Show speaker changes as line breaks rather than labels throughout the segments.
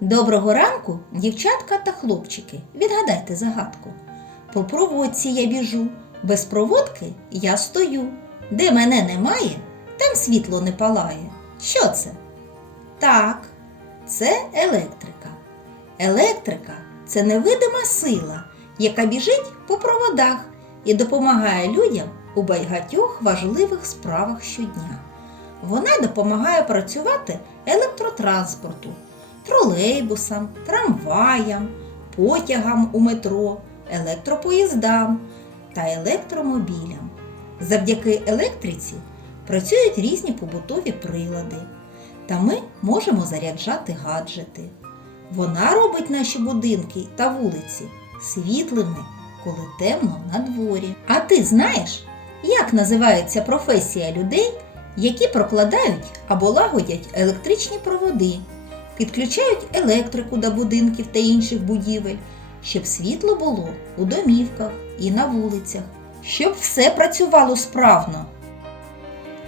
Доброго ранку, дівчатка та хлопчики. Відгадайте загадку. По проводці я біжу, без проводки я стою. Де мене немає, там світло не палає. Що це? Так, це електрика. Електрика це невидима сила, яка біжить по проводах і допомагає людям у багатьох важливих справах щодня. Вона допомагає працювати електротранспорту, тролейбусам, трамваям, потягам у метро, електропоїздам та електромобілям. Завдяки електриці працюють різні побутові прилади, та ми можемо заряджати гаджети. Вона робить наші будинки та вулиці світлими, коли темно на дворі. А ти знаєш, як називається професія людей, які прокладають або лагодять електричні проводи, підключають електрику до будинків та інших будівель, щоб світло було у домівках і на вулицях, щоб все працювало справно.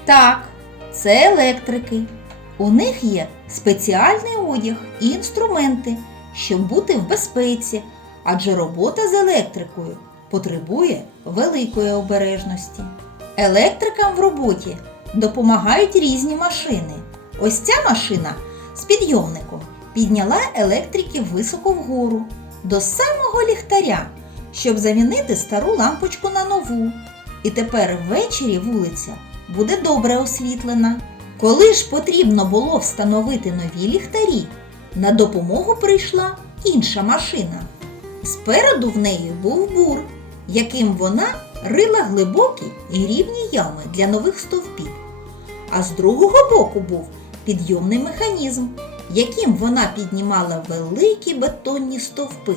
Так, це електрики. У них є спеціальний одяг і інструменти, щоб бути в безпеці, адже робота з електрикою потребує великої обережності. Електрикам в роботі допомагають різні машини. Ось ця машина з підйомником підняла електрики високо вгору до самого ліхтаря, щоб замінити стару лампочку на нову. І тепер ввечері вулиця буде добре освітлена. Коли ж потрібно було встановити нові ліхтарі, на допомогу прийшла інша машина. Спереду в неї був бур, яким вона рила глибокі і рівні ями для нових стовпів. А з другого боку був підйомний механізм, яким вона піднімала великі бетонні стовпи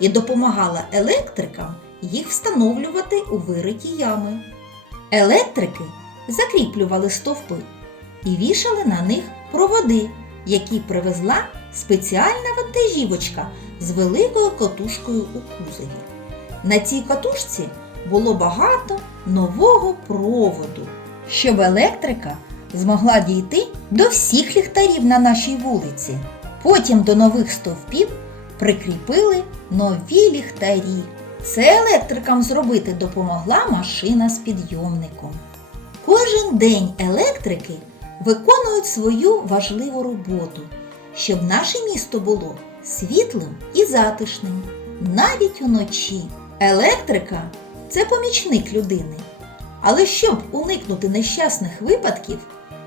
і допомагала електрикам їх встановлювати у вириті ями. Електрики закріплювали стовпи і вішали на них проводи, які привезла спеціальна вантажівочка з великою катушкою у кузові. На цій катушці було багато нового проводу, щоб електрика змогла дійти до всіх ліхтарів на нашій вулиці. Потім до нових стовпів прикріпили нові ліхтарі. Це електрикам зробити допомогла машина з підйомником. Кожен день електрики виконують свою важливу роботу, щоб наше місто було світлим і затишним, навіть уночі. Електрика це помічник людини. Але щоб уникнути нещасних випадків,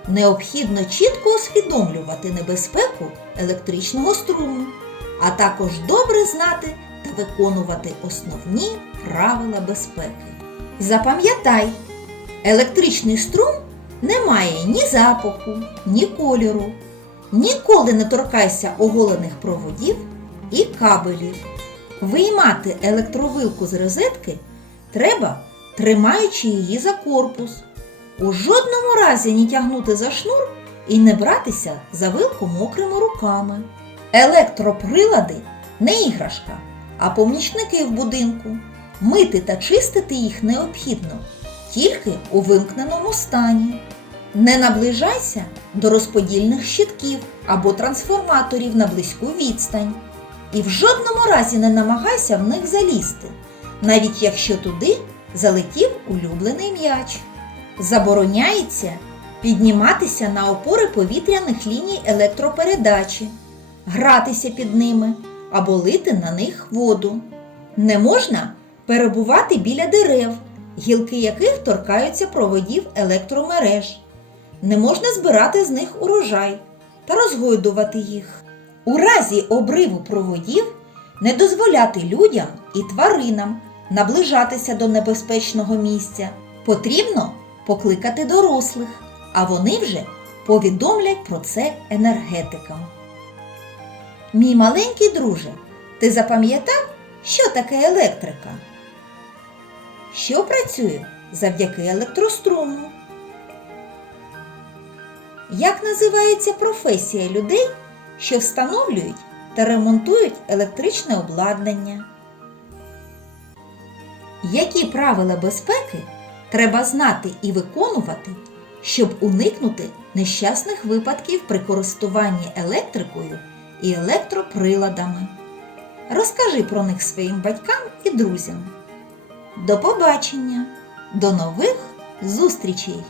необхідно чітко усвідомлювати небезпеку електричного струму, а також добре знати та виконувати основні правила безпеки. Запам'ятай, електричний струм не має ні запаху, ні кольору. Ніколи не торкайся оголених проводів і кабелів. Виймати електровилку з розетки треба, тримаючи її за корпус. У жодному разі не тягнути за шнур і не братися за вилку мокрими руками. Електроприлади не іграшка, а помічники в будинку. Мити та чистити їх необхідно тільки у вимкненому стані. Не наближайся до розподільних щитків або трансформаторів на близьку відстань. І в жодному разі не намагайся в них залізти, навіть якщо туди залетів улюблений м'яч. Забороняється підніматися на опори повітряних ліній електропередачі, гратися під ними або лити на них воду. Не можна перебувати біля дерев, гілки яких торкаються проводів електромереж. Не можна збирати з них урожай та розгойдувати їх. У разі обриву проводів не дозволяти людям і тваринам наближатися до небезпечного місця. Потрібно покликати дорослих, а вони вже повідомлять про це енергетикам. Мій маленький друже, ти запам'ятав, що таке електрика? Що працює завдяки електроструму? Як називається професія людей, що встановлюють та ремонтують електричне обладнання? Які правила безпеки треба знати і виконувати, щоб уникнути нещасних випадків при користуванні електрикою і електроприладами. Розкажи про них своїм батькам і друзям. До побачення! До нових зустрічей!